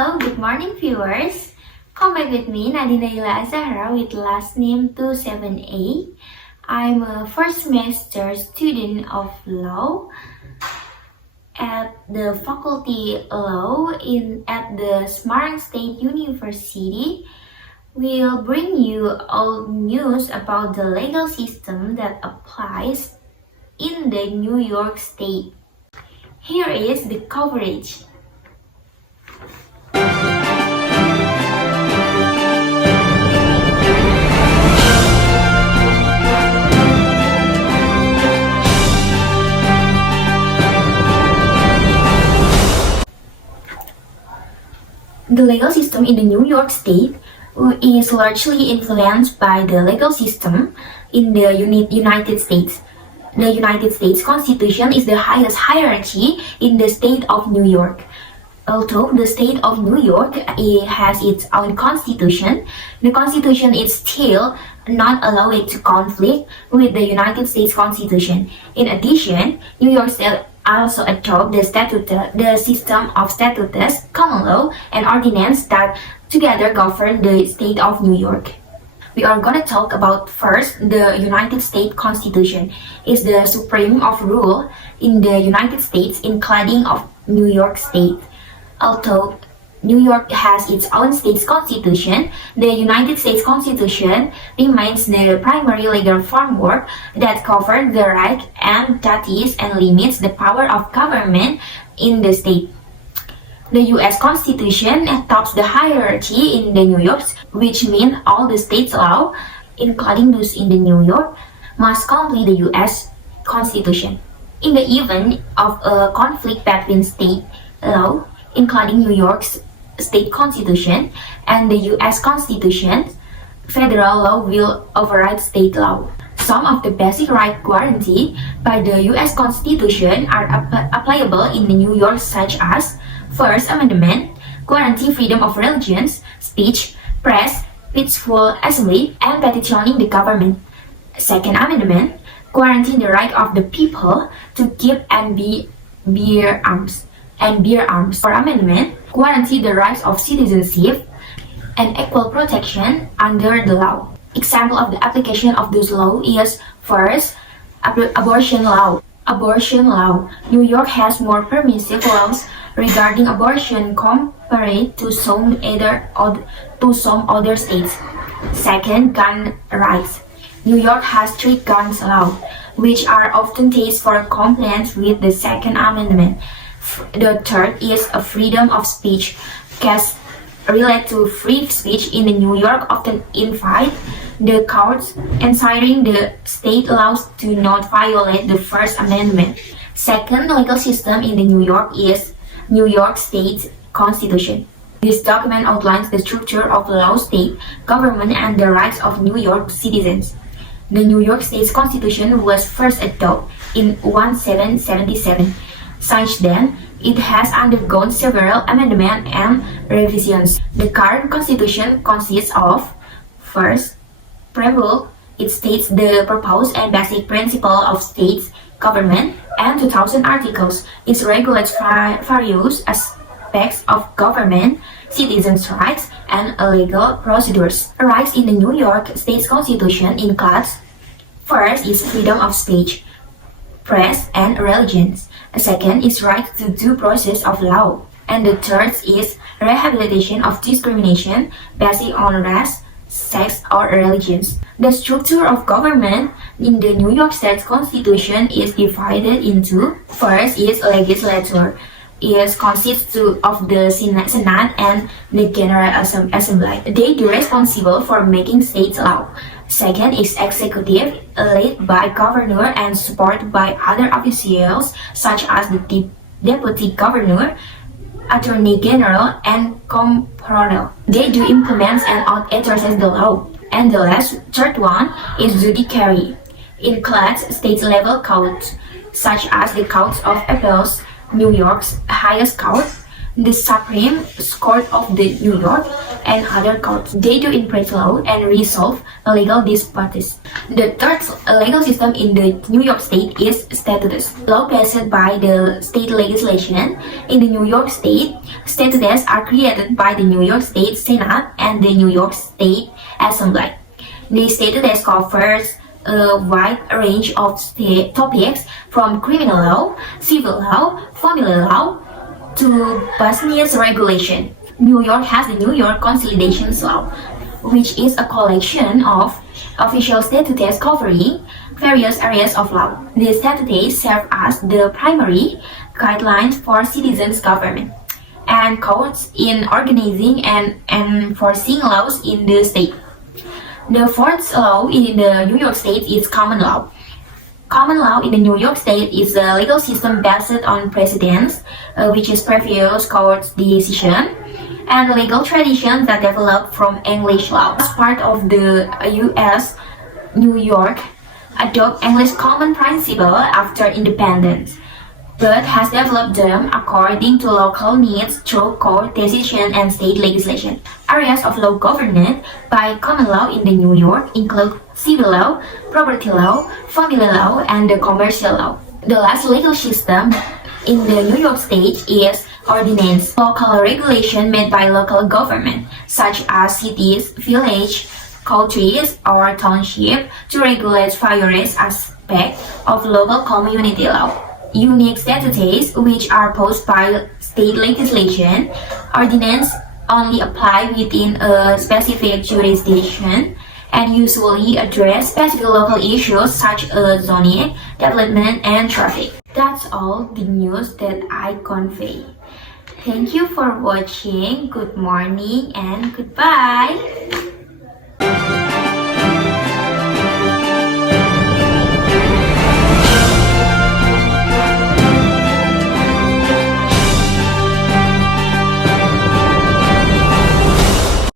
Hello, good morning viewers. Come back with me, Nadine Nayla Zahra with last name 27A. I'm a first semester student of law at the Faculty Law at the Semarang State University. We'll bring you all news about the legal system that applies in the New York State. Here is the coverage. The legal system in the New York State is largely influenced by the legal system in the United States. The United States Constitution is the highest hierarchy in the state of New York. Although the state of New York has its own constitution, the constitution is still not allowed to conflict with the United States Constitution. In addition, New York State also adopt the system of statutes, common law, and ordinance that together govern the state of New York. We are going to talk about first the United States Constitution. It's the supreme of rule in the United States, including of New York State. Although New York has its own state's constitution, the United States Constitution remains the primary legal framework that covers the rights and duties and limits the power of government in the state. The U.S. Constitution tops the hierarchy in the New York, which means all the state's law, including those in the New York, must complete the U.S. Constitution. In the event of a conflict between state law, including New York's state constitution and the U.S. Constitution, federal law will override state law. Some of the basic rights guaranteed by the U.S. Constitution are applicable in New York, such as First Amendment, guarantee freedom of religion, speech, press, peaceful assembly, and petitioning the government. Second Amendment, guarantee the right of the people to keep and bear arms. Fourth Amendment, guarantee the rights of citizenship and equal protection under the law. Example of the application of this law is first, abortion law. New York has more permissive laws regarding abortion compared to some other states. Second, gun rights. New York has strict guns law, which are often used for compliance with the Second Amendment. The third is a freedom of speech. Cases related to free speech in New York often invite the courts ensuring the state laws do not violate the First Amendment. Second legal system in the New York is New York State Constitution. This document outlines the structure of law, state government, and the rights of New York citizens. The New York State Constitution was first adopted in 1777. Since then, it has undergone several amendments and revisions. The current constitution consists of, first, preamble. It states the purpose and basic principle of state government, and 2,000 articles. It regulates various aspects of government, citizens' rights, and legal procedures. Rights in the New York State Constitution includes, first is freedom of speech, press, and religion. Second is right to due process of law. And the third is rehabilitation of discrimination based on race, sex, or religion. The structure of government in the New York State Constitution is divided into, first is legislature. It consists of the Senate and the General Assembly. They are responsible for making state law. Second is executive, led by governor and supported by other officials such as the deputy governor, attorney general, and comptroller. They do implement and enforce the law. And the third one is judiciary. It includes state-level courts such as the Court of Appeals, New York's highest court, the Supreme Court of the New York, and other courts. They do interpret law and resolve legal disputes. The third legal system in the New York State is statutes. Law passed by the state legislation. In the New York State, statutes are created by the New York State Senate and the New York State Assembly. The statutes covers a wide range of topics from criminal law, civil law, family law, to business regulation. New York has the New York Consolidated Law, which is a collection of official statutes covering various areas of law. The statutes serve as the primary guidelines for citizens' government and courts in organizing and enforcing laws in the state. The fourth law in the New York State is common law. Common law in the New York State is a legal system based on precedents, which is previous court decision, and legal traditions that developed from English law. As part of the U.S., New York adopted English common principle after independence, but has developed them according to local needs through court decision and state legislation. Areas of law governed by common law in the New York include civil law, property law, family law, and the commercial law. The last legal system in the New York State is ordinance, local regulation made by local government, such as cities, villages, counties, or township, to regulate various aspects of local community law. Unique statutes, which are posed by state legislation, ordinance only apply within a specific jurisdiction and usually address specific local issues such as zoning, development, and traffic. That's all the news that I convey. Thank you for watching. Good morning and goodbye.